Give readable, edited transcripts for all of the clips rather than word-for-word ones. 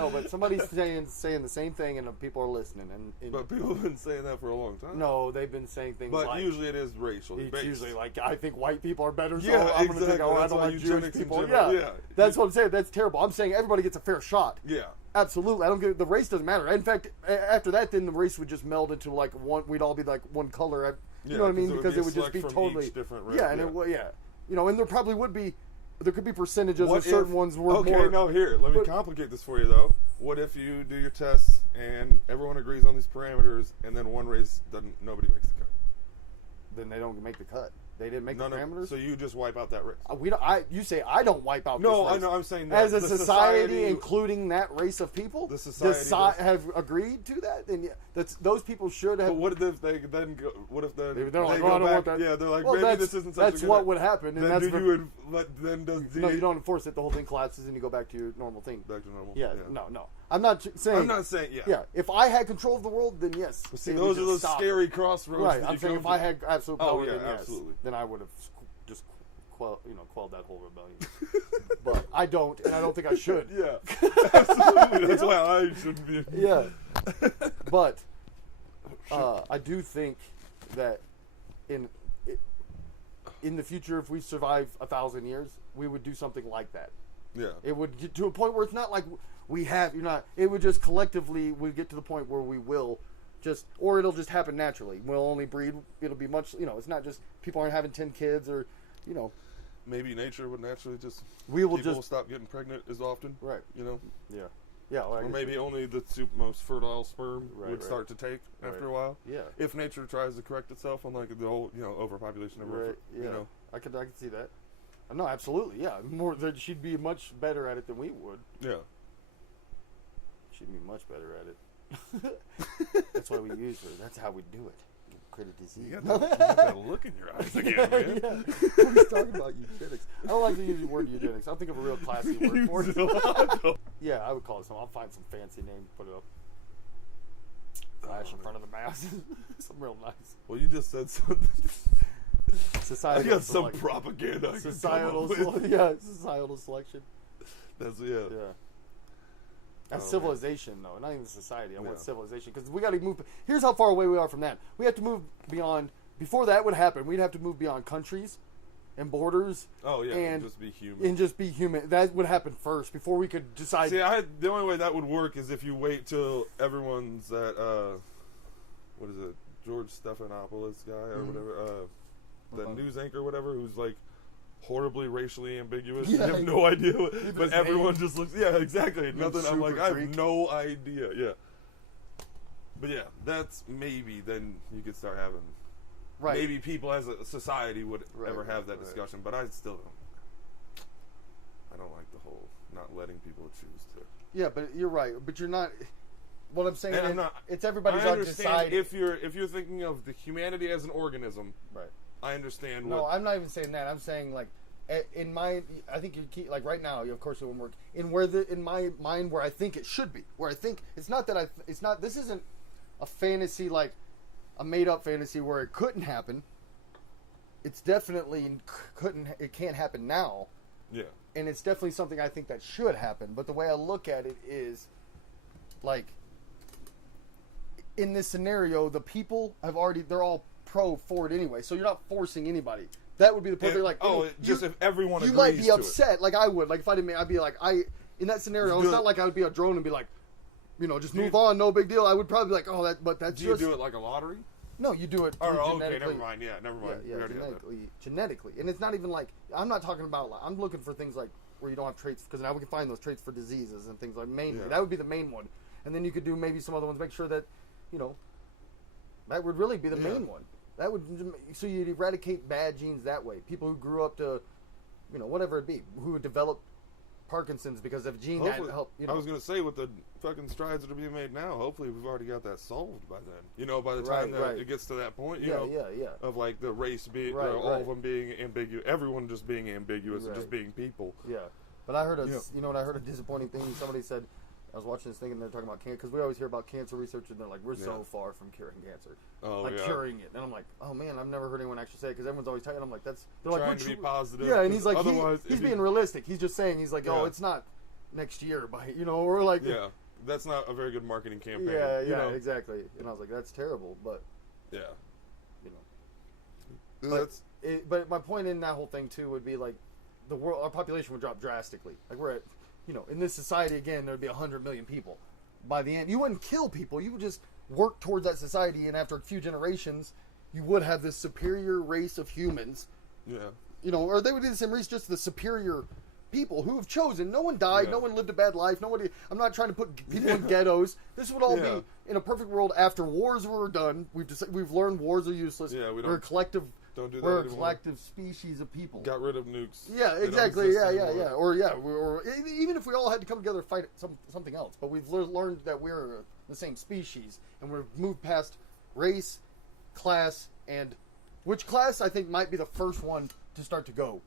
No, but somebody's saying the same thing, and people are listening. And But people have been saying that for a long time. no, they've been saying things But like... usually it is racial. It's usually like, I think white people are better, so Yeah, I'm going to think, exactly. oh, I That's don't why like Jewish eugenics in people. general- Yeah. yeah. That's what I'm saying. That's terrible. I'm saying everybody gets a fair shot. Yeah. Absolutely. I don't get... The race doesn't matter. In fact, after that, then the race would just meld into like one... We'd all be like one color. You know what I mean? Because it would just be totally... different race. Yeah, and you know, and there probably would be... There could be percentages of certain ones were okay, more... now here, let me complicate this for you, though. What if you do your tests and everyone agrees on these parameters, and then one race nobody makes the cut? Then they don't make the cut. They didn't make the parameters. So you just wipe out that race. You say I don't wipe out. No, this race. I know. I'm saying that as a the society, including that race of people, the society have agreed to that. Then those people should have. But what if they then go? What if then they're they like, go I don't back? want that. Yeah, they're like, well, maybe this isn't. That's what would happen. And then that's no, you don't enforce it. The whole thing collapses, and you go back to your normal thing. Back to normal. Yeah. No. I'm not saying. I'm not saying. Yeah. Yeah. If I had control of the world, then yes. But see, those are those scary crossroads. Right. I'm saying if I had absolute power, then yes. Absolutely. Then I would have just quelled that whole rebellion. But I don't, and I don't think I should. Yeah, absolutely. That's why I shouldn't be. Yeah, but I do think that in the future, if we survive 1,000 years, we would do something like that. Yeah, it would get to a point where it's not like it would just collectively we get to the point where we will just, or it'll just happen naturally. We'll only breed. It'll be much. It's not just people aren't having 10 kids or. Maybe nature would naturally just... People will stop getting pregnant as often. Right. Yeah. Yeah. Well, or maybe only the most fertile sperm would start to take after a while. Yeah. If nature tries to correct itself on like the whole, overpopulation. Right. Yeah. I could see that. No, absolutely. Yeah. She'd be much better at it than we would. Yeah. She'd be much better at it. That's why we use her. That's how we do it. Create a disease. You got that look in your eyes again, man. Yeah. He's talking about eugenics. I don't like to use the word eugenics. I'll think of a real classy word for it. Yeah, I would call it something. I'll find some fancy name, put it up. Flash in front of the mass. Some real nice. Well, you just said something. Societal. I got some propaganda. Societal selection. That's yeah. That's civilization, though. Not even society. I want civilization. Because we got to move... Here's how far away we are from that. We have to move beyond... Before that would happen, we'd have to move beyond countries and borders. Oh, yeah. And just be human. And just be human. That would happen first before we could decide... See, the only way that would work is if you wait till everyone's at... what is it? George Stephanopoulos guy or whatever. The news anchor or whatever who's like... horribly racially ambiguous. Yeah, you have no idea, but everyone just looks. Yeah, exactly. Nothing. I'm like, I have no idea. Yeah, but yeah, that's maybe then you could start having. Right. Maybe people as a society would ever have that discussion, but I still don't. I don't like the whole not letting people choose to. Yeah, but you're right. But you're not. What I'm saying is, it's everybody's I on deciding. If you're thinking of the humanity as an organism, right. I understand. No, I'm not even saying that. I'm saying like, in my, I think you keep like right now. Of course, it won't work. In my mind, where I think it should be, where I think it's not that it's not. This isn't a fantasy like a made up fantasy where it couldn't happen. It's definitely couldn't. It can't happen now. Yeah. And it's definitely something I think that should happen. But the way I look at it is, like, in this scenario, the people they're all for it anyway, so you're not forcing anybody. That would be the point. They're like, if everyone agrees you might be to upset, it. like I would. Like if I didn't, I'd be like, in that scenario, it's not like I would be a drone and be like, just move on, no big deal. I would probably be like, but that's. Do you do it like a lottery? No, you do it. Okay, never mind. Yeah, never mind. Yeah, genetically, and it's not even like I'm not talking about. I'm looking for things like where you don't have traits, because now we can find those traits for diseases and things like mainly. That would be the main one, and then you could do maybe some other ones. Make sure that, that would really be the main one. That would, so you'd eradicate bad genes that way. People who grew up to, whatever it be, who would develop Parkinson's because of a gene that helped. I was going to say, with the fucking strides that are being made now, hopefully we've already got that solved by then. By the time that it gets to that point, of like the race being, all of them being ambiguous, everyone just being ambiguous and just being people. Yeah, but I heard I heard a disappointing thing. Somebody said, I was watching this thing and they're talking about cancer, because we always hear about cancer research and they're like, we're so far from curing cancer. Curing it. And I'm like, oh man, I've never heard anyone actually say it, because everyone's always talking. I'm like, they're trying to be positive. Yeah, and he's like, he's being realistic. He's just saying, he's like, it's not, next year by, you know, or like, Yeah, that's not a very good marketing campaign. yeah, you know? exactly. And I was like, that's terrible, but Yeah. you know, That's but my point in that whole thing too would be like, the world, our population would drop drastically. Like we're at, you know, in this society again, there'd be 100 million people. By the end, you wouldn't kill people. You would just work towards that society, and after a few generations, you would have this superior race of humans. yeah. You know, or they would be the same race, just the superior people who have chosen. No one died. Yeah. No one lived a bad life. Nobody. I'm not trying to put people in ghettos. This would all Yeah. be in a perfect world after wars were done. We've learned wars are useless. Yeah, we We're a don't- collective. Don't do that We're a anymore. collective species of people. Got rid of nukes. Yeah, They don't exactly. exist Yeah, anymore. or even if we all had to come together to fight something else, but we've learned that we're the same species, and we've moved past race, class, and which class I think might be the first one to start to go.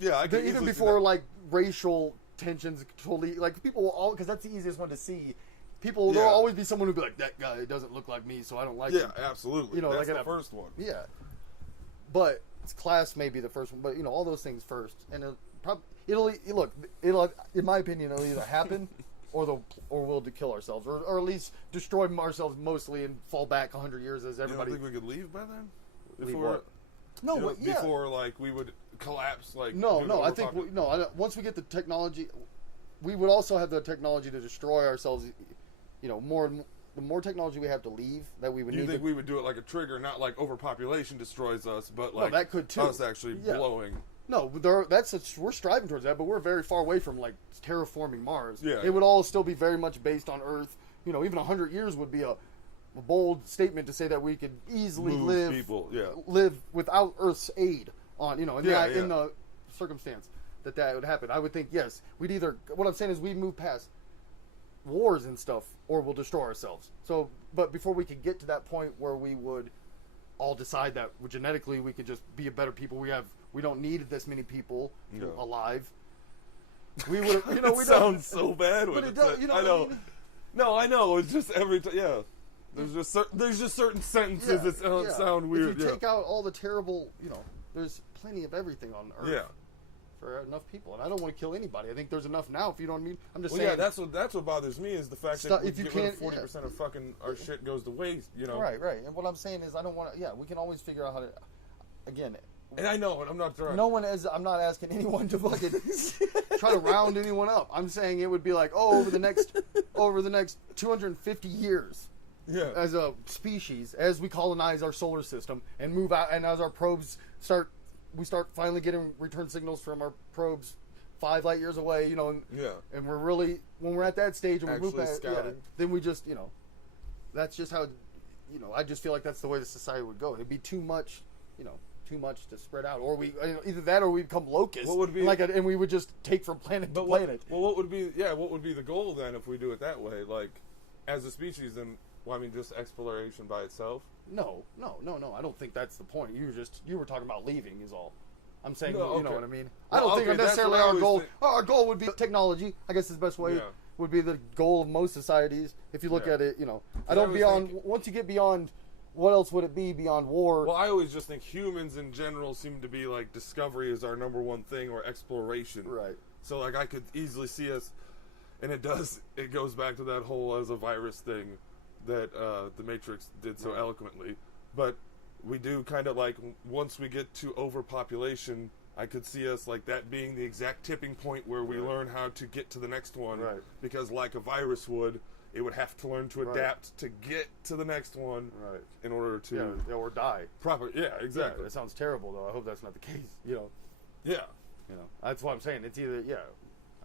Yeah, I can Even easily see before that. like racial tensions totally, like people will all, because that's the easiest one to see. People, there'll Yeah. always be someone who'll be like, that guy doesn't look like me, so I don't like Yeah, him. absolutely. You know, that's like the in a- first one. Yeah, but class may be the first one, but you know all those things first, and it'll in my opinion it'll either happen or we'll kill ourselves, or at least destroy ourselves mostly and fall back 100 years as You don't everybody. think we could leave by then? Leave what? No, you know, but yeah. before like we would collapse. Like No, due no. to I think overpopulation. once we get the technology, we would also have the technology to destroy ourselves. You know, the more technology we have to leave, that we would Do you need. think to, we would do it like a trigger, not like overpopulation destroys us, but No, like that could too. us actually Yeah. blowing? No, we're striving towards that, but we're very far away from like terraforming Mars. Yeah. It would all still be very much based on Earth. You know, even 100 years would be a bold statement to say that we could easily Move people, yeah. live without Earth's aid on, you know, in Yeah, the circumstance that would happen. I would think yes, we'd either. What I'm saying is we move past wars and stuff, or we'll destroy ourselves. So, but before we could get to that point where we would all decide that genetically we could just be a better people, we don't need this many people Yeah. alive. We would, you know, we It don't. sounds so bad, But when it it's does. said. You know I what know. I mean? No, I know. It's just every time. Yeah, there's just certain sentences that sound weird. If you Yeah. take out all the terrible, you know, there's plenty of everything on Earth. Yeah. For enough people, and I don't want to kill anybody. I think there's enough now. If you know what I mean, I'm just Well, saying. yeah, that's what bothers me is the fact Stuff- that we if you get rid of can't- 40% of fucking our shit goes to waste. You know. Right. And what I'm saying is, I don't want to. Yeah, we can always figure out how to. Again, And I know, and I'm not trying. no one is. I'm not asking anyone to fucking try to round anyone up. I'm saying it would be like, oh, over the next 250 years, Yeah. as a species, as we colonize our solar system and move out, and as our probes start finally getting return signals from our probes 5 light years away, you know, and we're really, when we're at that stage and we move Actually past, scouting. then we just, you know, that's just how, you know, I just feel like that's the way the society would go. It'd be too much, you know, too much to spread out, or either that or we become locusts. What would be- and we would just take from planet to planet. What would be the goal then if we do it that way? Like, as a species, then, well, I mean, just exploration by itself? No. I don't think that's the point. You were talking about leaving is all. I'm saying, No, you know okay. what I mean? Well, I don't okay, think that's necessarily what I our always goal. think. Our goal would be technology. I guess is the best way. Yeah. Would be the goal of most societies. If you look Yeah. at it, you know, I I don't always beyond. think- Once you get beyond, what else would it be beyond war? Well, I always just think humans in general seem to be like discovery is our number one thing, or exploration. Right. So, like, I could easily see us, and it goes back to that whole as a virus thing that the Matrix did so Right. eloquently. But we do kind of like, once we get to overpopulation, I could see us like that being the exact tipping point where we Right. learn how to get to the next one. Right. Because like a virus would, it would have to learn to Right. adapt to get to the next one Right. in order to Yeah, or die. proper. Yeah, Yeah, exactly. that sounds terrible, though. I hope that's not the case. You Yeah. know, that's what I'm saying. It's either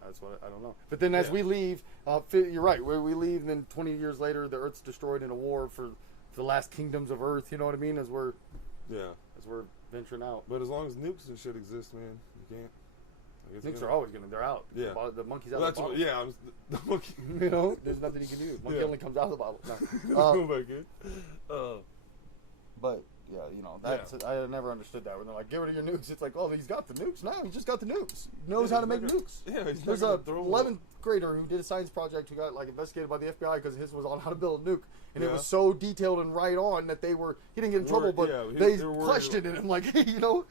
That's what I don't know. But then as Yeah. we leave, you're right. Where we leave, and then 20 years later, the Earth's destroyed in a war for the last kingdoms of Earth. You know what I mean? As we're venturing out. But as long as nukes and shit exist, man, you can't. Like, it's Nukes gonna- are always gonna. They're out. Yeah. The monkey's out Well, of that's the what, bottle. yeah. The monkey. You know, there's nothing you can do. Monkey Yeah. only comes out of the bottle. No. Oh my god. But yeah, you know, I never understood that when they're like, "Get rid of your nukes." It's like, "Oh, he's got the nukes." No, he just got the nukes. He knows Yeah, how to he's make not gonna- nukes. yeah, he's not There's gonna a throw 11th grader who did a science project who got like investigated by the FBI because his was on how to build a nuke, and it Yeah. was so detailed and right on that he didn't get in trouble, but yeah, they they were worried. questioned it. I'm like, hey, you know,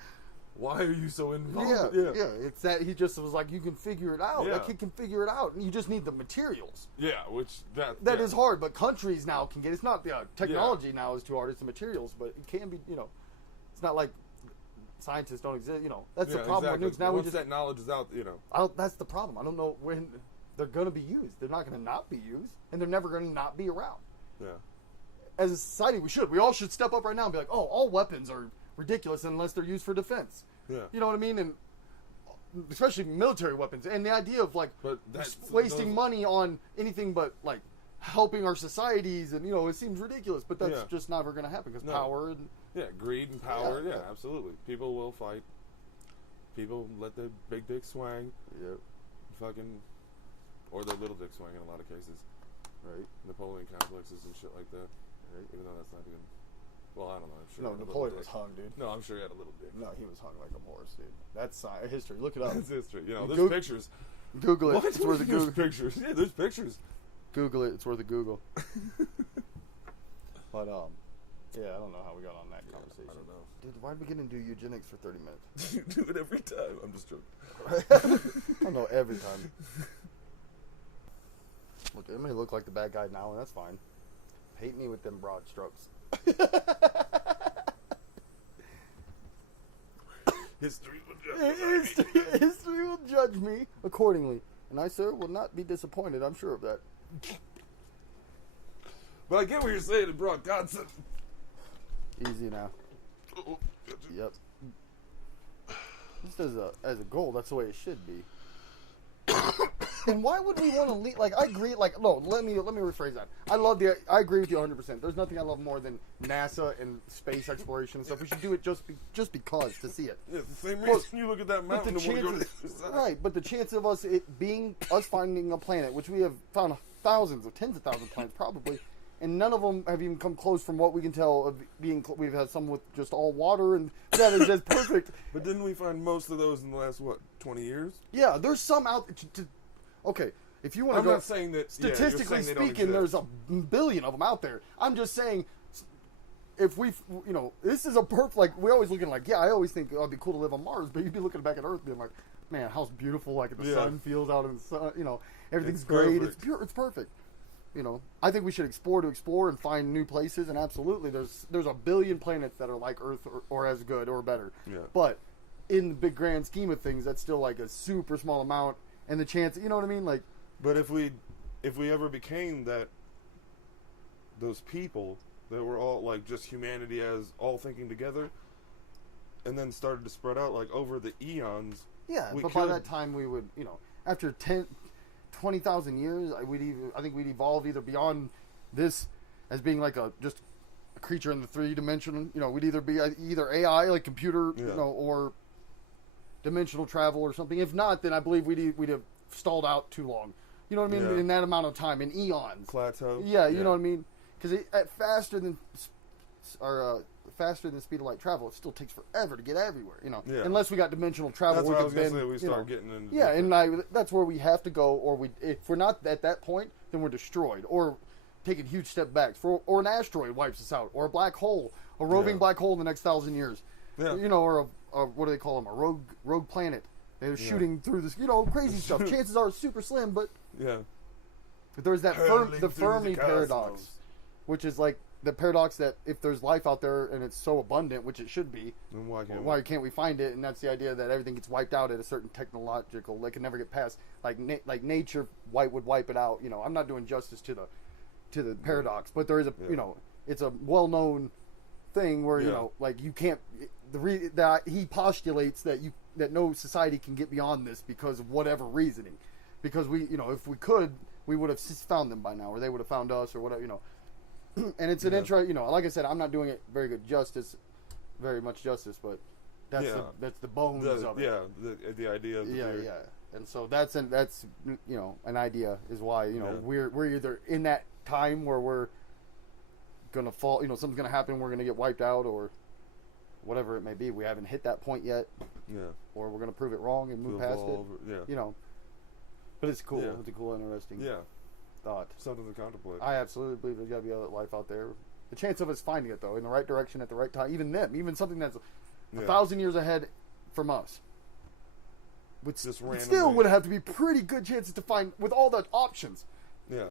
Why are you so involved? Yeah. It's that he just was like, you can figure it out. Yeah. That kid can figure it out, and you just need the materials. Yeah, which That yeah. is hard, but countries now can get. It's not the technology now is too hard. It's the materials, but it can be. It's not like scientists don't exist. That's the problem exactly. with nukes. Now Once that knowledge is out, that's the problem. I don't know when they're going to be used. They're not going to not be used, and they're never going to not be around. Yeah. As a society, we all should step up right now and be like, oh, all weapons are ridiculous unless they're used for defense. Yeah. You know what I mean? And especially military weapons. And the idea of wasting money on anything but like helping our societies, and it seems ridiculous, but that's just never going to happen because power and greed and power. Yeah. Absolutely. People will fight. People let their big dick swang. Yep. Or their little dick swang in a lot of cases. Right. Napoleon complexes and shit like that. Right. Even though that's not even. Well, I don't know. I'm sure. No, Napoleon was hung, dude. No, I'm sure he had a little dick. No, he was hung like a horse, dude. That's history. Look it up. That's history. There's pictures. Google it. What? It's worth a There's Google. pictures. Yeah, there's pictures. Google it. It's worth a Google. But yeah, I don't know how we got on that conversation. I don't know. Dude, why did we get into eugenics for 30 minutes? You do it every time. I'm just joking. I don't know, every time. Look, it may look like the bad guy now, and that's fine. Hate me with them broad strokes. History will judge me. History will judge me accordingly. And I, sir, will not be disappointed. I'm sure of that. But I get what you're saying in broad concept. Easy now. Oh, gotcha. Yep. Just as a goal, that's the way it should be. And why would we want to leave? Like, I agree. Like, no, let me rephrase that. I agree with you 100%. There's nothing I love more than NASA and space exploration and stuff. We should do it just because to see it. Yeah, it's the same reason you look at that mountain and want to go to the other side. Right, but the chance of us finding a planet, which we have found thousands of tens of thousands of planets probably, and none of them have even come close from what we can tell of being. We've had some with just all water, and that is just perfect. But didn't we find most of those in the last 20 years? Yeah, there's some out. Okay, if you want to I'm go, not saying that. statistically speaking, there's a billion of them out there. I'm just saying, if this is a perfect. Like, we always looking like, I always think it'd be cool to live on Mars, but you'd be looking back at Earth, being like, man, how's beautiful! Like the sun feels out in the sun. Everything's It's great. perfect. It's pure. It's perfect. I think we should explore and find new places, and absolutely, there's a billion planets that are like Earth or as good or better. Yeah. But in the big grand scheme of things, that's still like a super small amount, and the chance, you know what I mean? Like, but if we ever became those people that were all like just humanity as all thinking together, and then started to spread out like over the eons. yeah. But by that time, we would, after 20,000 years, I think we'd evolve either beyond this as being like just a creature in the 3-dimensional. We'd either be either AI, like computer, or dimensional travel or something. If not, then I believe we'd have stalled out too long. You know what I mean? Yeah. In that amount of time, in eons. Plateau. Yeah, you know what I mean? Because faster than the speed of light travel, it still takes forever to get everywhere. Yeah. Unless we got dimensional travel. That's what I was going gonna to say. We start getting into. Yeah, and that's where we have to go, or if we're not at that point, then we're destroyed, or taking huge step backs, or an asteroid wipes us out, or a black hole, a roving black hole in the next 1,000 years. Yeah. Or a what do they call them? A rogue planet. They're shooting through this, crazy stuff. Chances are super slim, but there's that the Fermi paradox, which is like the paradox that if there's life out there and it's so abundant, which it should be, then why can't we find it? And that's the idea that everything gets wiped out at a certain technological. They can never get past like nature would wipe it out. I'm not doing justice to the paradox, but there is a it's a well known thing where like you can't that he postulates that no society can get beyond this because of whatever reasoning, because we if we could, we would have found them by now, or they would have found us, or whatever. And it's an intro, like I said, I'm not doing it very much justice, but that's the bones of it. Yeah, the idea of the And so that's an idea is why we're either in that time where we're gonna fall, something's gonna happen, we're gonna get wiped out, or whatever it may be. We haven't hit that point yet. Yeah. Or we're gonna prove it wrong and move past it. But it's cool. It's a cool, interesting. Thought. Something to contemplate. I absolutely believe there's got to be other life out there. The chance of us finding it, though, in the right direction at the right time, even something that's 1,000 years ahead from us. Which Just still randomly. would have to be pretty good chances to find with all the options. Yeah.